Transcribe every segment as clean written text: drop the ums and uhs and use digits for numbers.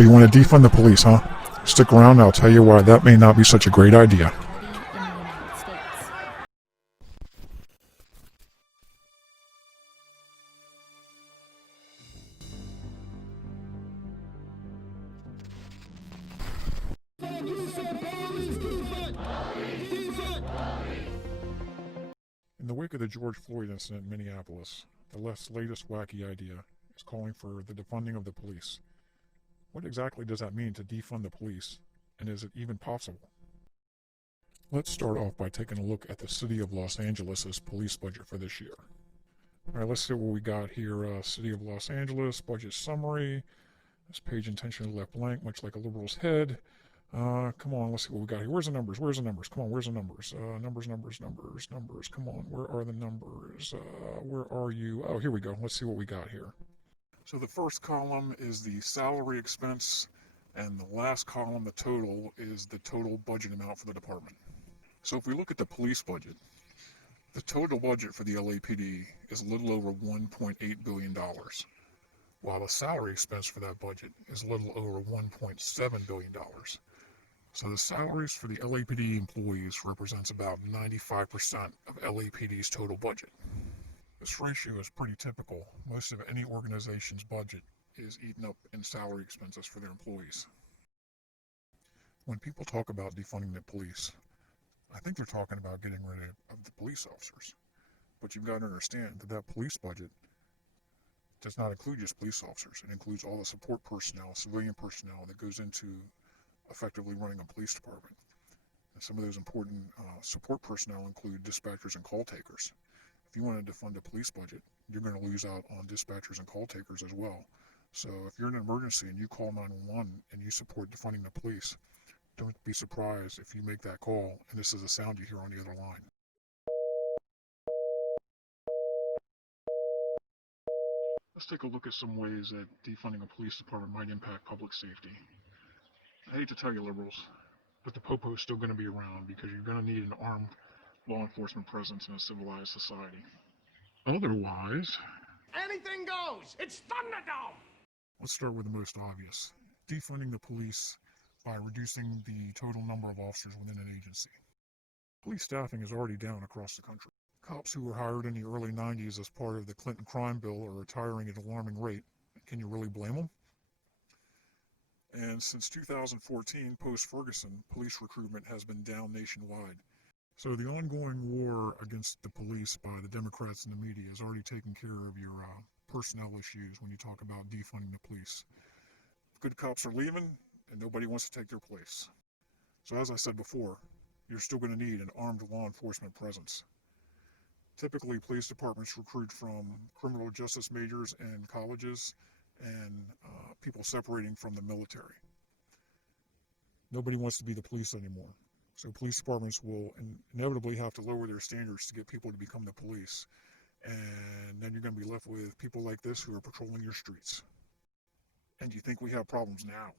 So you want to defund the police, huh? Stick around and I'll tell you why that may not be such a great idea. In the wake of the George Floyd incident in Minneapolis, the left's latest wacky idea is calling for the defunding of the police. What exactly does that mean to defund the police, and is it even possible? Let's start off by taking a look at the City of Los Angeles' police budget for this year. Alright, let's see what we got here. City of Los Angeles, budget summary. This page intentionally left blank, much like a liberal's head. Come on, let's see what we got here. Where's the numbers? Come on, where's the numbers? Numbers. Come on, where are the numbers? Where are you? Oh, here we go. Let's see what we got here. So the first column is the salary expense, and the last column, the total, is the total budget amount for the department. So if we look at the police budget, the total budget for the LAPD is a little over $1.8 billion, while the salary expense for that budget is a little over $1.7 billion. So the salaries for the LAPD employees represents about 95% of LAPD's total budget. This ratio is pretty typical. Most of any organization's budget is eaten up in salary expenses for their employees. When people talk about defunding the police, I think they're talking about getting rid of the police officers. But you've got to understand that that police budget does not include just police officers. It includes all the support personnel, civilian personnel that goes into effectively running a police department. And some of those important support personnel include dispatchers and call takers. If you want to defund the police budget, you're going to lose out on dispatchers and call takers as well. So if you're in an emergency and you call 911 and you support defunding the police, don't be surprised if you make that call and this is a sound you hear on the other line. Let's take a look at some ways that defunding a police department might impact public safety. I hate to tell you, liberals, but the popo is still going to be around because you're going to need an armed law enforcement presence in a civilized society. Otherwise, anything goes! It's Thunderdome! Let's start with the most obvious. Defunding the police by reducing the total number of officers within an agency. Police staffing is already down across the country. Cops who were hired in the early 90s as part of the Clinton crime bill are retiring at an alarming rate. Can you really blame them? And since 2014, post-Ferguson, police recruitment has been down nationwide. So the ongoing war against the police by the Democrats and the media is already taking care of your personnel issues when you talk about defunding the police. Good cops are leaving, and nobody wants to take their place. So as I said before, you're still going to need an armed law enforcement presence. Typically, police departments recruit from criminal justice majors and colleges and people separating from the military. Nobody wants to be the police anymore. So police departments will inevitably have to lower their standards to get people to become the police. And then you're going to be left with people like this who are patrolling your streets. And you think we have problems now?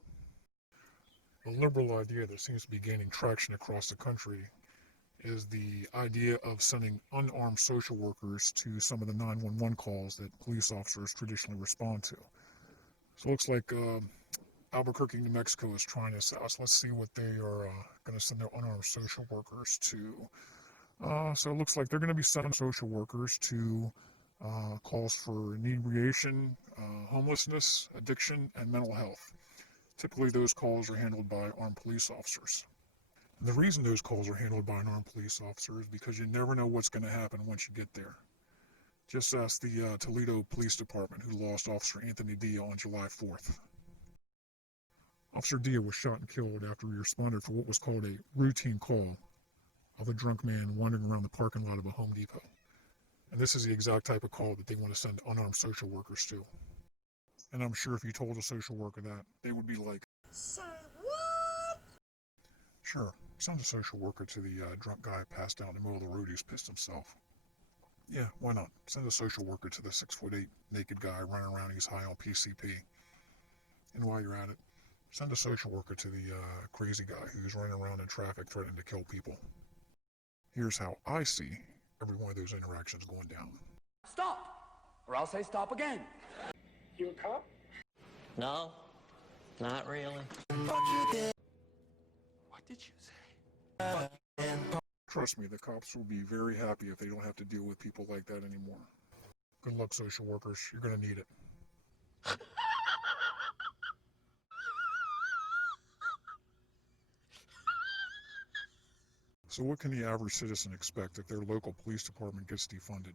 A liberal idea that seems to be gaining traction across the country is the idea of sending unarmed social workers to some of the 911 calls that police officers traditionally respond to. So it looks like Albuquerque, New Mexico is trying this out. So let's see what they are going to send their unarmed social workers to. So it looks like they're going to be sending social workers to calls for inebriation, homelessness, addiction, and mental health. Typically those calls are handled by armed police officers. And the reason those calls are handled by an armed police officer is because you never know what's going to happen once you get there. Just ask the Toledo Police Department, who lost Officer Anthony Dia on July 4th. Officer Dia was shot and killed after he responded for what was called a routine call of a drunk man wandering around the parking lot of a Home Depot. And this is the exact type of call that they want to send unarmed social workers to. And I'm sure if you told a social worker that, they would be like, "Say what?" Sure, send a social worker to the drunk guy passed out in the middle of the road who's pissed himself. Yeah, why not? Send a social worker to the 6'8" naked guy running around he's high on PCP. And while you're at it, send a social worker to the crazy guy who's running around in traffic threatening to kill people. Here's how I see every one of those interactions going down. Stop! Or I'll say stop again. You a cop? No, Not really. What did you say? Trust me, the cops will be very happy if they don't have to deal with people like that anymore. Good luck, social workers. You're going to need it. So what can the average citizen expect if their local police department gets defunded?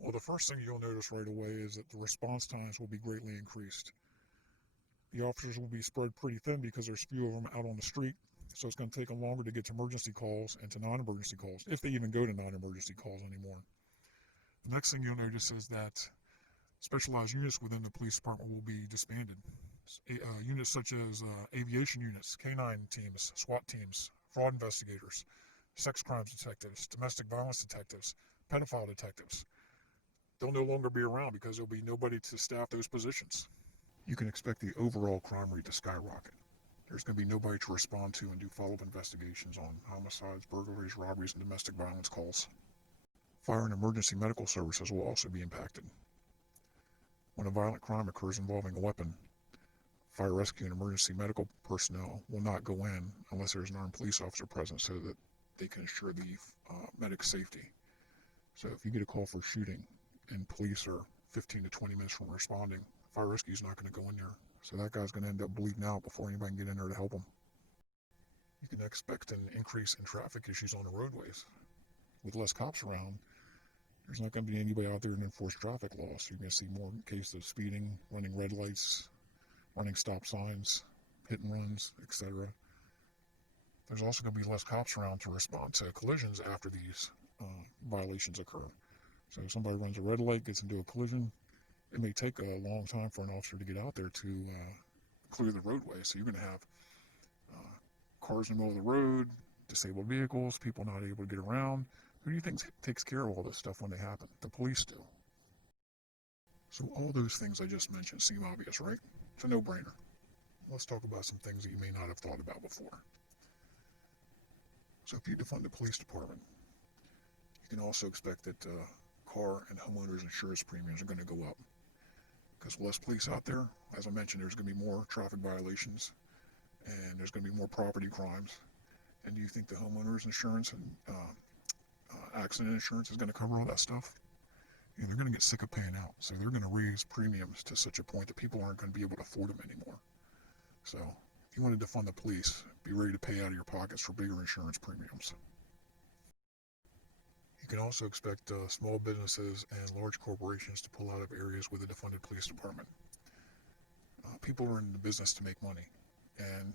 Well, the first thing you'll notice right away is that the response times will be greatly increased. The officers will be spread pretty thin because there's few of them out on the street, so it's going to take them longer to get to emergency calls and to non-emergency calls, if they even go to non-emergency calls anymore. The next thing you'll notice is that specialized units within the police department will be disbanded. Units such as aviation units, canine teams, SWAT teams, fraud investigators, sex crimes detectives, domestic violence detectives, pedophile detectives. They'll no longer be around because there'll be nobody to staff those positions. You can expect the overall crime rate to skyrocket. There's going to be nobody to respond to and do follow-up investigations on homicides, burglaries, robberies, and domestic violence calls. Fire and emergency medical services will also be impacted. When a violent crime occurs involving a weapon, fire rescue and emergency medical personnel will not go in unless there's an armed police officer present so that they can ensure the medic's safety. So if you get a call for shooting and police are 15 to 20 minutes from responding, fire rescue is not going to go in there. So that guy's going to end up bleeding out before anybody can get in there to help him. You can expect an increase in traffic issues on the roadways. With less cops around, there's not going to be anybody out there to enforce traffic laws. You're going to see more cases of speeding, running red lights, running stop signs, hit and runs, etc. There's also going to be less cops around to respond to collisions after these violations occur. So if somebody runs a red light, gets into a collision, it may take a long time for an officer to get out there to clear the roadway. So you're going to have cars in the middle of the road, disabled vehicles, people not able to get around. Who do you think takes care of all this stuff when they happen? The police do. So all those things I just mentioned seem obvious, right? It's a no-brainer. Let's talk about some things that you may not have thought about before. So if you defund the police department, you can also expect that car and homeowners insurance premiums are going to go up. Because with less police out there, as I mentioned, there's going to be more traffic violations and there's going to be more property crimes. And do you think the homeowners insurance and accident insurance is going to cover all that stuff? You know, they're going to get sick of paying out. So they're going to raise premiums to such a point that people aren't going to be able to afford them anymore. So if you want to defund the police, be ready to pay out of your pockets for bigger insurance premiums. You can also expect small businesses and large corporations to pull out of areas with a defunded police department. People are in the business to make money, and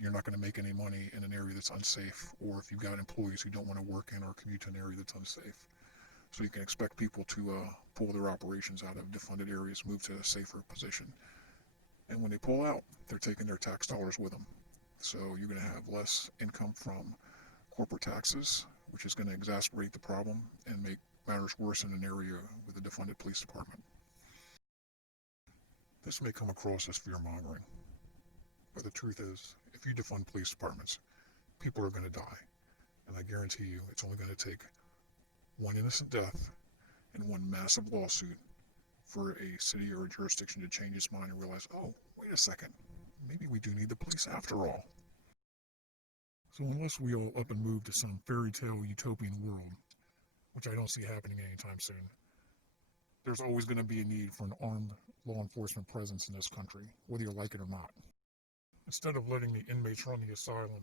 you're not going to make any money in an area that's unsafe, or if you've got employees who don't want to work in or commute to an area that's unsafe. So you can expect people to pull their operations out of defunded areas, move to a safer position. And when they pull out, they're taking their tax dollars with them. So you're going to have less income from corporate taxes, which is going to exacerbate the problem and make matters worse in an area with a defunded police department. This may come across as fear-mongering, but the truth is, if you defund police departments, people are going to die. And I guarantee you, it's only going to take one innocent death and one massive lawsuit for a city or a jurisdiction to change its mind and realize, oh, wait a second, maybe we do need the police after all. So unless we all up and move to some fairy tale utopian world, which I don't see happening anytime soon, there's always going to be a need for an armed law enforcement presence in this country, whether you like it or not. Instead of letting the inmates run the asylum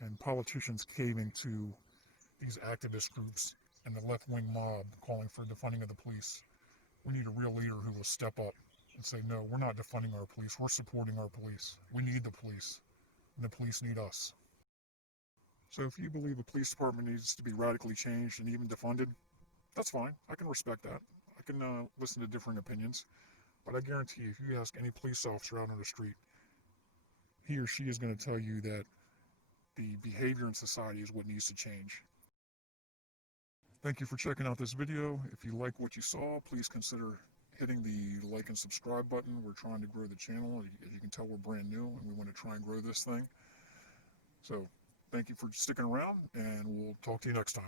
and politicians caving to these activist groups and the left-wing mob calling for defunding of the police, we need a real leader who will step up and say, no, we're not defunding our police, we're supporting our police. We need the police, and the police need us. So if you believe the police department needs to be radically changed and even defunded, that's fine. I can respect that. I can listen to different opinions. But I guarantee you, if you ask any police officer out on the street, he or she is going to tell you that the behavior in society is what needs to change. Thank you for checking out this video. If you like what you saw, please consider hitting the like and subscribe button. We're trying to grow the channel. As you can tell, we're brand new and we want to try and grow this thing. So thank you for sticking around, and we'll talk to you next time.